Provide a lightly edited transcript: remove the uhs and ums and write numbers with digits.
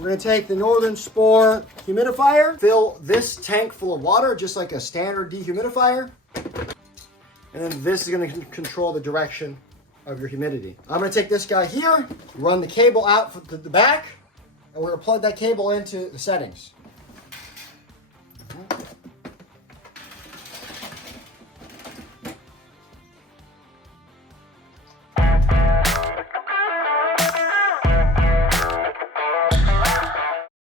We're going to take the Northern Spore Humidifier, fill this tank full of water, just like a standard dehumidifier. And then this is going to control the direction of your humidity. I'm going to take this guy here, run the cable out to the back, and we're going to plug that cable into the settings.